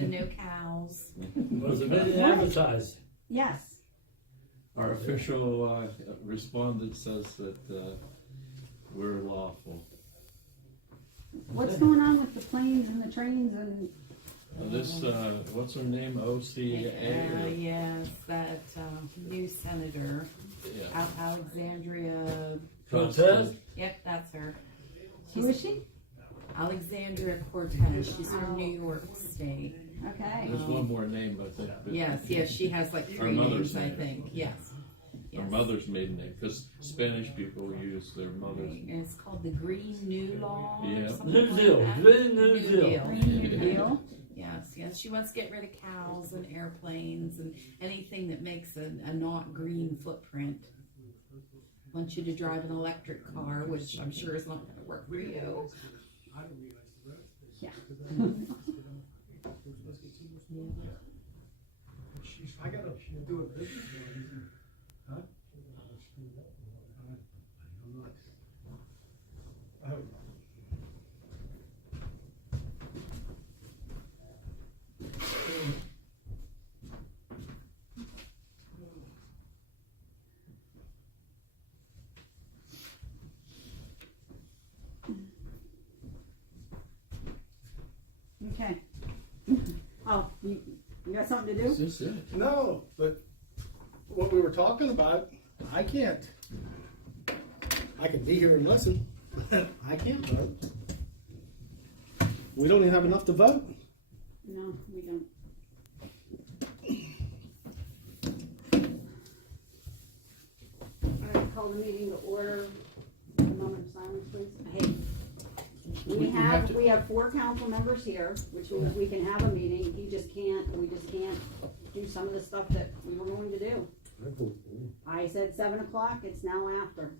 No cows. Was it been advertised? Yes. Our official respondent says that we're lawful. What's going on with the planes and the trains and? This, what's her name, OCA? Yes, that new senator, Yeah. Alexandria. Protest? Yep, that's her. Who is she? Alexandria Cortez. She's from New York State. Okay. There's one more name, I think. but- Yes, she has like Her 3 mother's names, I name. think. Yes. Her mother's maiden name, because Spanish people use their mother's. And it's called the Green New Law. Yeah. Or something New like Deal. that. Green New Deal. Green New Deal. Yes. She wants to get rid of cows and airplanes and anything that makes a not green footprint. Wants you to drive an electric car, which I'm sure is not going to work for you. Yeah. I gotta do a business. Huh? I hope not. Okay. Oh, you got something to Is do? this it? No, but what we were talking about, I can't. I can be here and listen, but I can't vote. We don't even have enough to vote. No, we don't. All right, call the meeting to order. A moment of silence, please. Hey, We have to- we have 4 council members here, which means we can have a meeting. We just can't do some of the stuff that we were going to do. I said 7 o'clock, it's now after.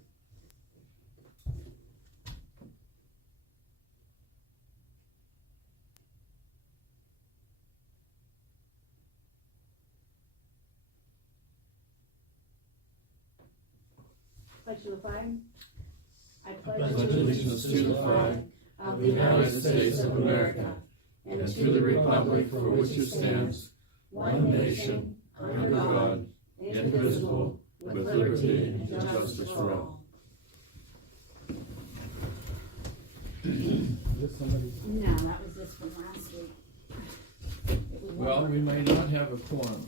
Pledge to the flag. I Pledge allegiance to the flag of the United States of America and to the republic for which it stands, one nation, under God, indivisible, with liberty and justice for all. No, that was this from last week. It was Well, one we more. may not have a quorum.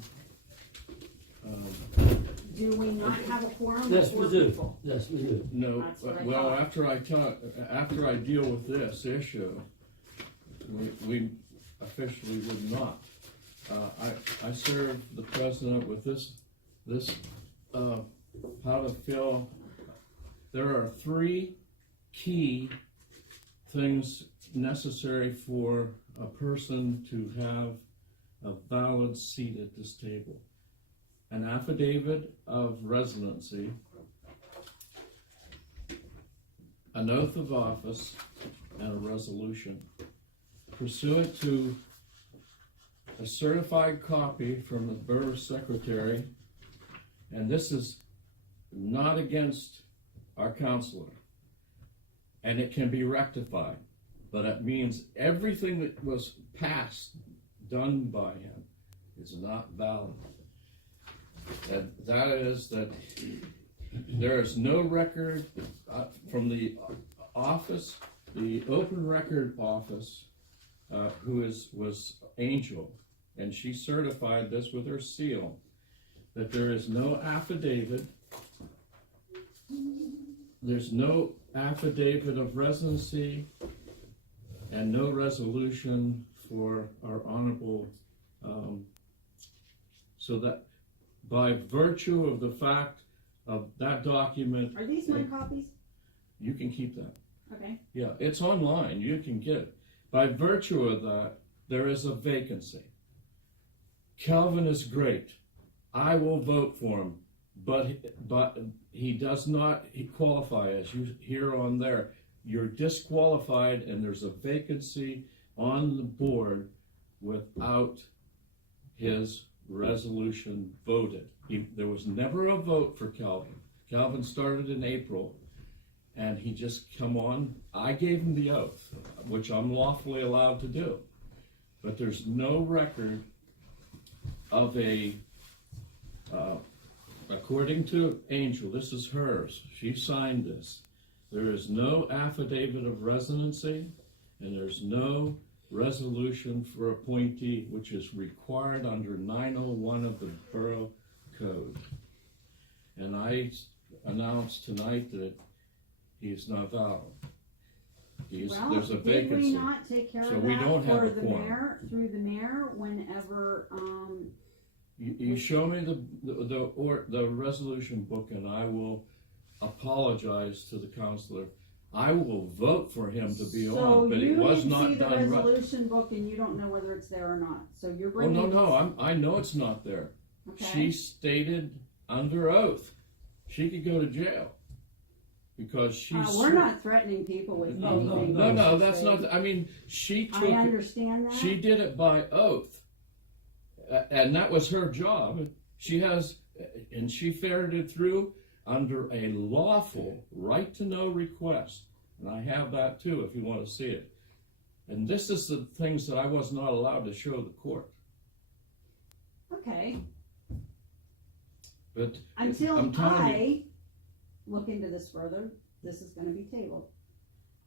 Do we not have a quorum? Yes, of 4 we do. people? Yes, we do. No, That's what I well, thought. after I deal with this issue, we officially would not. I serve the president with this, how to fill. There are 3 key things necessary for a person to have a valid seat at this table. An affidavit of residency, an oath of office, and a resolution. Pursuant to a certified copy from the borough secretary, and this is not against our counselor, and it can be rectified, but it means everything that was passed, done by him, is not valid. And that is that there is no record from the office, the open record office, was Angel, and she certified this with her seal, that there is no affidavit, there's no affidavit of residency, and no resolution for our honorable, so that by virtue of the fact of that document, Are these my copies? you can keep that. Okay. Yeah, it's online, you can get it. By virtue of that, there is a vacancy. Calvin is great. I will vote for him, but he does not qualify, as you hear on there. You're disqualified and there's a vacancy on the board without his resolution voted. There was never a vote for Calvin. Calvin started in April and he just come on. I gave him the oath, which I'm lawfully allowed to do. But there's no record of a, according to Angel, this is hers. She signed this. There is no affidavit of residency and there's no resolution for appointee, which is required under 901 of the Borough Code. And I announced tonight that he's not valid. Well, There's a did we vacancy. not take care So of we that don't have for a the quorum. mayor, through the mayor, whenever, You show me the resolution book and I will apologize to the counselor. I will vote for him to be on, but it was not So you didn't see the done right. resolution book and you don't know whether it's there or not, so you're Oh, bringing. no, I know it's not there. Okay. She stated under oath, she could go to jail. Because she's. We're not threatening people with No, no, anything. No, that's not, I mean, she took I it, understand that. she did it by oath. And that was her job. She has, and she ferreted through under a lawful right to know request. And I have that too, if you want to see it. And this is the things that I was not allowed to show the court. Okay, But until I'm telling you, I look into this further, this is gonna be tabled.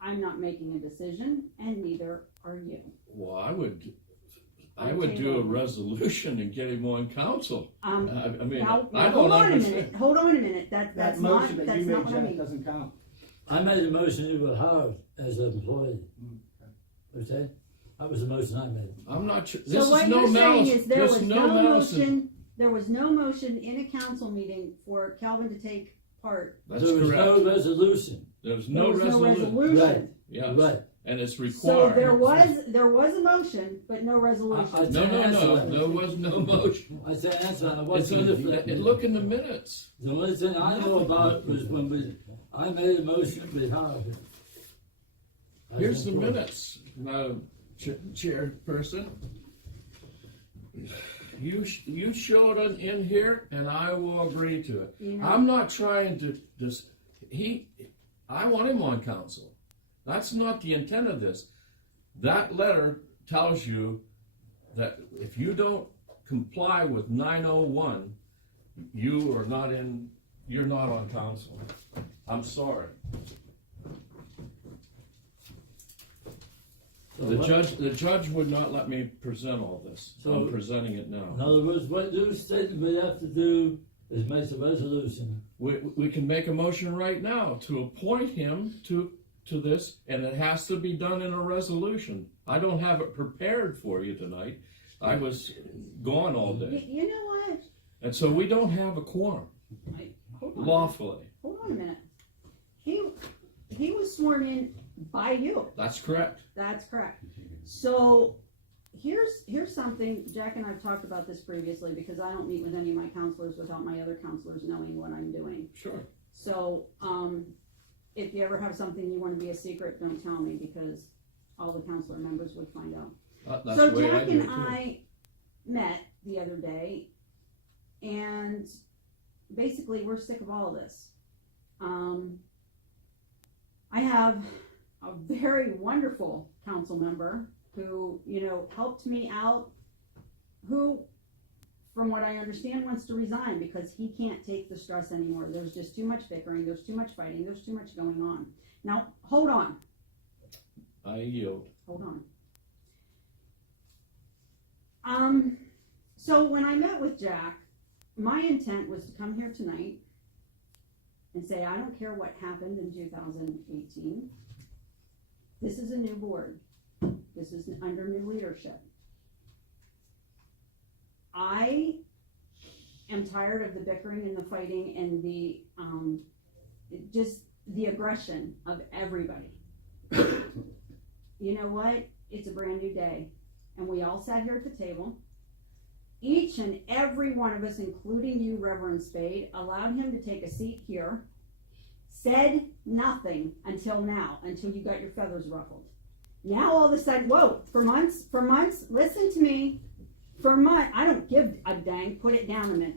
I'm not making a decision, and neither are you. well, I would do a resolution and get him on council. I mean, Now, I hold don't on a understand. minute, hold on a minute, That that's not, motion that that's you not made, what I Jack, mean. doesn't count. I made a motion you were hired as an employee. Okay? That was the motion I made. I'm not sure, So this what is no you're saying malice, is there there's was no no malice in. motion, there was no motion in a council meeting for Calvin to take part. That's There was no correct. resolution. There's There no was no resolution. resolution. Yes, Right. and it's So required. there was a motion, but no resolution. I- No, there was no motion. I said answer, I It's wasn't. in the, look in the minutes. The only thing I know about was when I made a motion to be hired. I Here's the was employed. minutes, Madam Chairperson. You show it in here and I will agree to it. You know- I'm not trying to just, I want him on council. That's not the intent of this. That letter tells you that if you don't comply with 901, you're not on council. I'm sorry. So The what- judge would not let me present all this. So- I'm presenting it In now. other words, what you stated we have to do is make a resolution. We can make a motion right now to appoint him to this, and it has to be done in a resolution. I don't have it prepared for you tonight. I was gone all day. You know what? And so we don't have a quorum Hold on. lawfully. Hold on a minute. He was sworn in by you. That's correct. That's correct. So here's something, Jack and I've talked about this previously because I don't meet with any of my counselors without my other counselors knowing what I'm doing. Sure. So, if you ever have something you want to be a secret, don't tell me because all the counselor members would find out. That's So the way I Jack do and it too. I met the other day, and basically we're sick of all of this. I have a very wonderful council member who, helped me out, who, from what I understand, wants to resign because he can't take the stress anymore. There's just too much bickering, there's too much fighting, there's too much going on. Now, hold on. I yield. Hold on. So when I met with Jack, my intent was to come here tonight and say, I don't care what happened in 2018. This is a new board. This is under new leadership. I am tired of the bickering and the fighting and the, just the aggression of everybody. You know what? It's a brand new day, and we all sat here at the table. Each and every one of us, including you, Reverend Spaid, allowed him to take a seat here, said nothing until now, until you got your feathers ruffled. Now all of a sudden, whoa, for months, listen to me, for months, I don't give a dang, put it down a minute.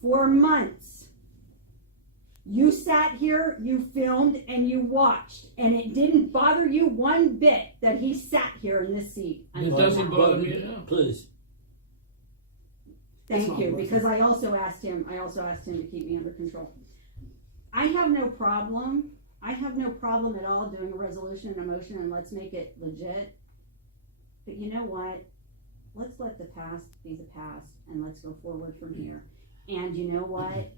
For months, you sat here, you filmed, and you watched, and it didn't bother you one bit that he sat here in this seat. It doesn't bother me now. Please. Thank you, because I also asked him to keep me under control. I have no problem at all doing a resolution and a motion, and let's make it legit. But you know what? Let's let the past be the past, and let's go forward from here. And you know what?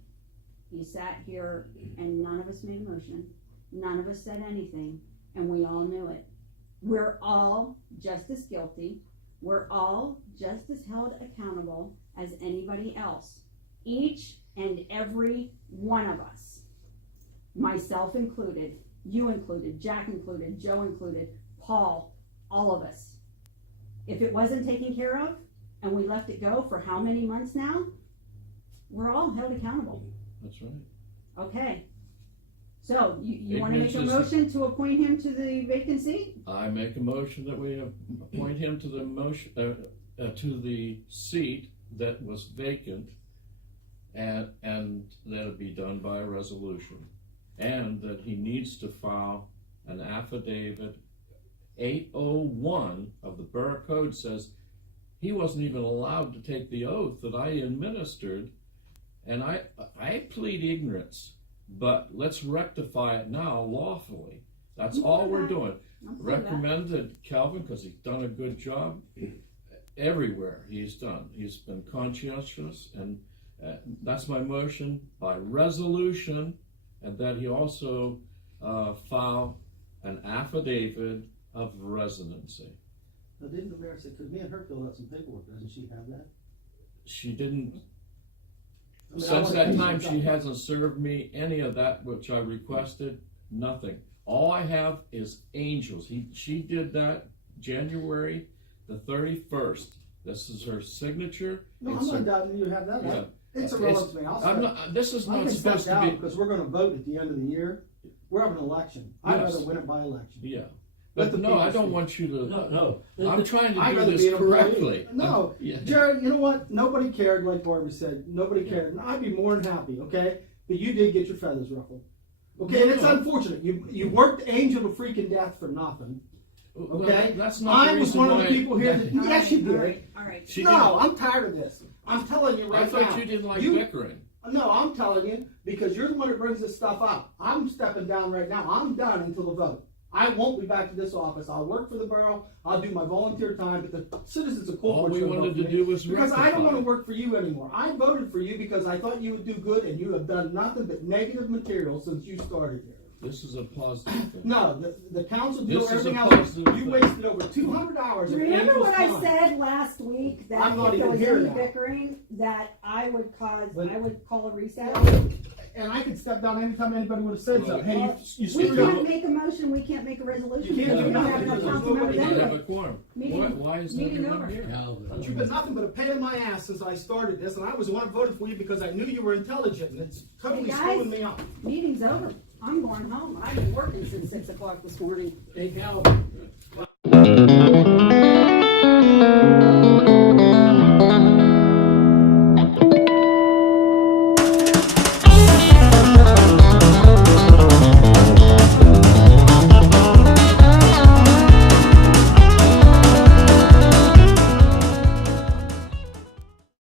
You sat here, and none of us made a motion. None of us said anything, and we all knew it. We're all just as guilty. We're all just as held accountable as anybody else. Each and every one of us. Myself included, you included, Jack included, Joe included, Paul, all of us. If it wasn't taken care of, and we left it go for how many months now, we're all held accountable. That's right. Okay. So, you wanna Ignorance make a is- motion to appoint him to the vacancy? I make a motion that we appoint him to the motion, to the seat that was vacant, and that it be done by a resolution. And that he needs to file an affidavit. 801 of the Borough Code says he wasn't even allowed to take the oath that I administered, and I plead ignorance, but let's rectify it now lawfully. That's all we're doing. Recommended Calvin, because he's done a good job everywhere he's done. He's been conscientious, and that's my motion by resolution, and that he also file an affidavit of residency. Now, didn't the mayor say, could me and her fill out some paperwork, doesn't she have that? She didn't, I mean, I since wanna that do time, something. she hasn't served me any of that which I requested, nothing. All I have is Angels. She did that January the 31st. This is her signature. No, It's I'm a- not doubting you have that. Yeah. It's irrelevant to me. I'm not, this is I not can step supposed to down be, because we're gonna vote at the end of the year. We're having an election. I'd Yes. rather win it by election. yeah. Let But the no, people I don't speak. want you to, No. I'm trying to I'd do rather this be an employee. correctly. No, Yeah. Jared, you know what? Nobody cared, like Barbara said. Nobody cared. And I'd be more than happy, okay? But you did get your feathers ruffled. Okay, and it's No. unfortunate. You worked Angel to freaking death for nothing. Well, Okay? That's not the I was reason one of the why- people here that, yes, you did. All right. She No, I'm tired of this. I'm telling you I right now. thought you didn't like You- bickering. No, I'm telling you, because you're the one that brings this stuff up. I'm stepping down right now. I'm done until the vote. I won't be back to this office. I'll work for the borough. I'll do my volunteer time, but the citizens of Coalport All we should vote wanted for to me. do was Because I don't want to rectify. work for you anymore. I voted for you because I thought you would do good, and you have done nothing but negative material since you started here. This is a positive thing. No, the council deal, This is everything a else, positive you thing. wasted over 200 hours of Remember Angel's what I time. said last week, that I'm not if there even was here any now. bickering, that I would call a recess? And I could step down anytime anybody would have said Well, something. Hey, you We screwed can't up. make a motion, we can't make a resolution, You can't because we do don't have nothing enough because council there's members We nobody don't anyway. have a quorum. Meeting- Why is meeting everyone over. here? But you've been nothing but a pain in my ass since I started this, and I was the one that voted for you because I knew you were intelligent, and it's totally Hey, guys. screwing me up. Meeting's over, I'm going home, I've been working since 6 o'clock this morning. Hey, Cal,